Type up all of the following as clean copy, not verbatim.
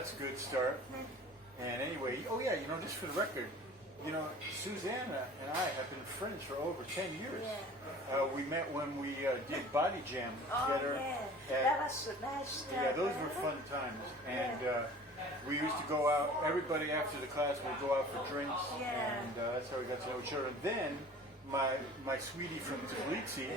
that's a good start. And anyway, oh yeah, just for the record, Susanna and I have been friends for over 10 years. Yeah. We met when we did Body Jam together. Yeah. That was a nice time. Yeah, those were fun times. And we used to go out, everybody after the class would go out for drinks. Yeah. And that's how we got to know each other. And then my sweetie from Tbilisi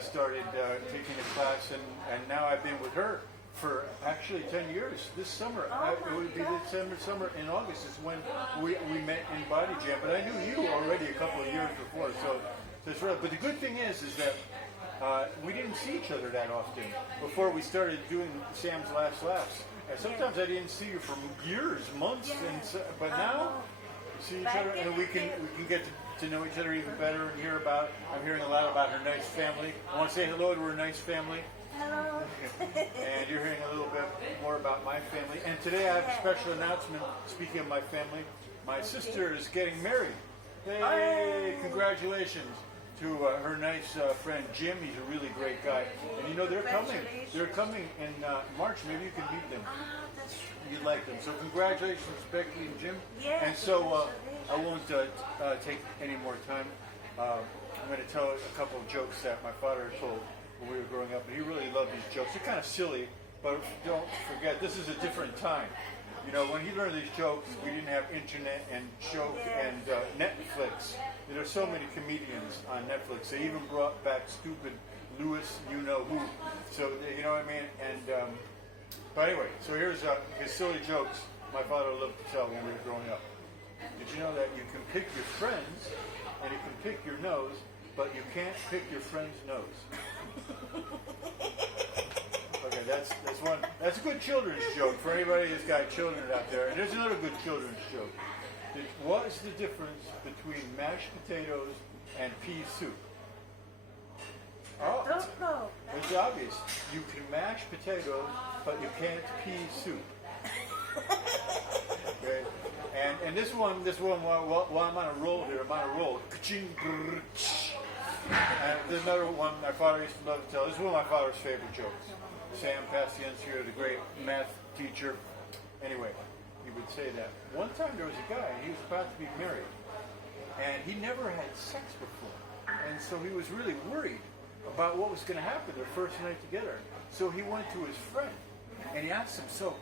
started taking a class, and now I've been with her for actually 10 years. This summer, it would be December, summer, in August is when we met in Body Jam. But I knew you already a couple of years before, so it's right. But the good thing is that we didn't see each other that often before we started doing Sam's Last Laughs. And sometimes I didn't see you for years, months, but now we see each other, and we can get to know each other even better and hear about. I'm hearing a lot about her nice family. I want to say hello to her nice family. Hello. And you're hearing a little bit more about my family. And today I have a special announcement. Speaking of my family, my sister is getting married. Hey, congratulations to her nice friend Jim. He's a really great guy. And they're coming. They're coming in March. Maybe you can meet them. That's true. You'd like them. So congratulations, Becky and Jim. Yes, and so I won't take any more time. I'm going to tell a couple of jokes that my father told when we were growing up. And he really loved these jokes. They're kind of silly, but don't forget, this is a different time. When he learned these jokes, we didn't have internet and Netflix. There are so many comedians on Netflix. They even brought back stupid Louis, you-know-who. So, you know what I mean? And, but anyway, so here's his silly jokes my father loved to tell when we were growing up. Did you know that you can pick your friends and you can pick your nose, but you can't pick your friend's nose? Okay, that's one. That's a good children's joke for anybody who's got children out there. And there's another good children's joke. What is the difference between mashed potatoes and pea soup? Oh, Don't know. it's obvious. You can mash potatoes, but you can't pea soup. Okay, and this one, while I'm on a roll here, I'm on a roll. Ka-ching, brrr, tsh. And there's another one my father used to love to tell. This is one of my father's favorite jokes. Sam Pasiencier, the great math teacher. Anyway, he would say that. One time there was a guy, and he was about to be married, and he never had sex before. And so he was really worried about what was going to happen their first night together. So he went to his friend, and he asked him,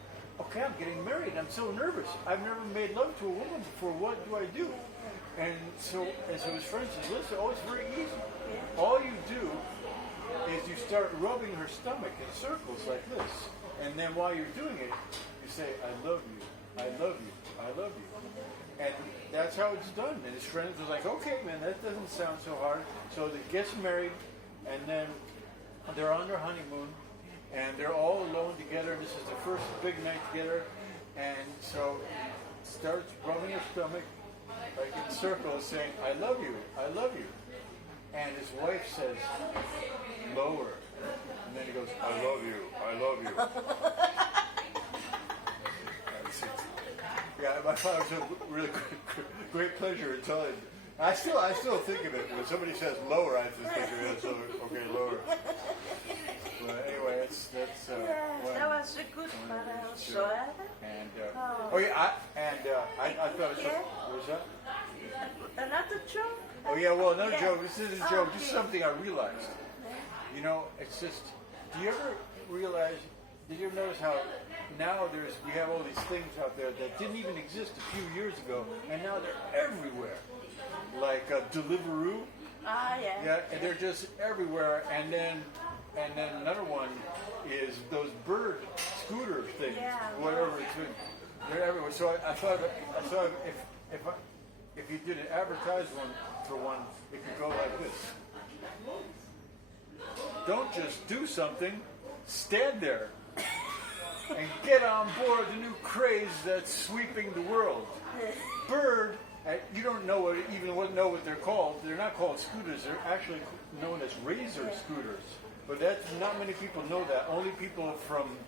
okay, I'm getting married. I'm so nervous. I've never made love to a woman before. What do I do? And so his friend says, listen, it's very easy. All you do is you start rubbing her stomach in circles like this. And then while you're doing it, you say, I love you, I love you, I love you. And that's how it's done. And his friends were like, okay, man, that doesn't sound so hard. So they get married, and then they're on their honeymoon, and they're all alone together. This is the first big night together. And so he starts rubbing her stomach like in circles, saying, I love you, I love you. And his wife says, lower. And then he goes, I love you, I love you. That's it. Yeah, my father was a really great pleasure in telling. I still think of it. When somebody says lower, I just think of it. So, okay, lower. But anyway, that's that was a good one also. And I thought it was. What was that? Another joke? Oh yeah, well, another joke. This is a joke. This is something I realized. It's just. Do you ever realize? Did you ever notice how now we have all these things out there that didn't even exist a few years ago, and now they're everywhere. Like Deliveroo. Yeah, and they're just everywhere. And then another one is those bird scooter things, whatever it's been. They're everywhere. So I thought if you did an advertised one for one, it could go like this. Don't just do something, stand there and get on board the new craze that's sweeping the world. Bird, you don't know what they're called. They're not called scooters. They're actually known as razor scooters. But not many people know that. Only people from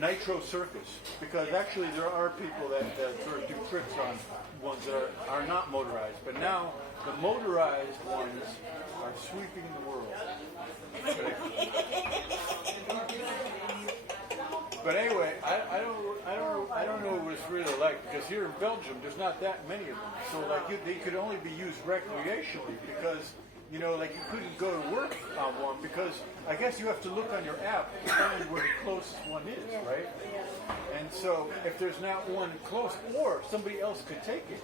Nitro Circus. Because actually there are people that sort of do tricks on ones that are not motorized. But now the motorized ones are sweeping the world. But anyway, I don't know what it's really like because here in Belgium there's not that many of them. So like they could only be used recreationally because like you couldn't go to work on one because I guess you have to look on your app to find where the closest one is, right? And so if there's not one close or somebody else could take it,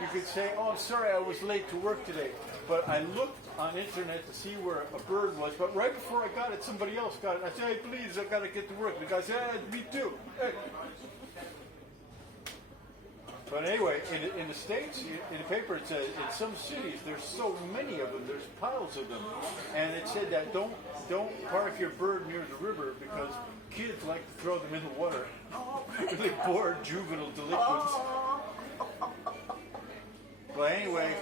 you could say, "Oh, I'm sorry, I was late to work today, but I looked on internet to see where a bird was, but right before I got it, somebody else got it. I said, hey, please, I got to get to work." The guy said, me too. Hey. But anyway, in the States, in the paper, it said in some cities, there's so many of them, there's piles of them. And it said that don't park your bird near the river because kids like to throw them in the water. Really bored juvenile delinquents. But anyway,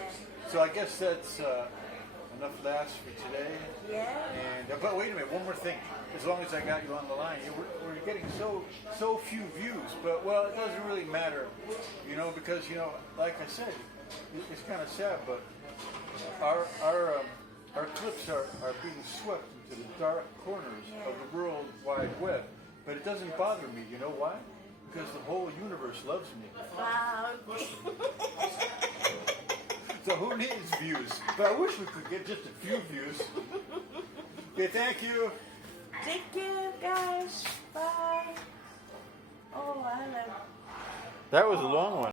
so I guess that's enough laughs for today. Yeah. And but wait a minute, one more thing. As long as I got you on the line, we're getting so few views. But well, it doesn't really matter, because like I said, it's kind of sad. But our clips are being swept into the dark corners of the World Wide Web. But it doesn't bother me. You know why? Because the whole universe loves me. Wow. So who needs views? But I wish we could get just a few views. Okay, thank you. Take care, guys. Bye. Oh, I love. That was a long one.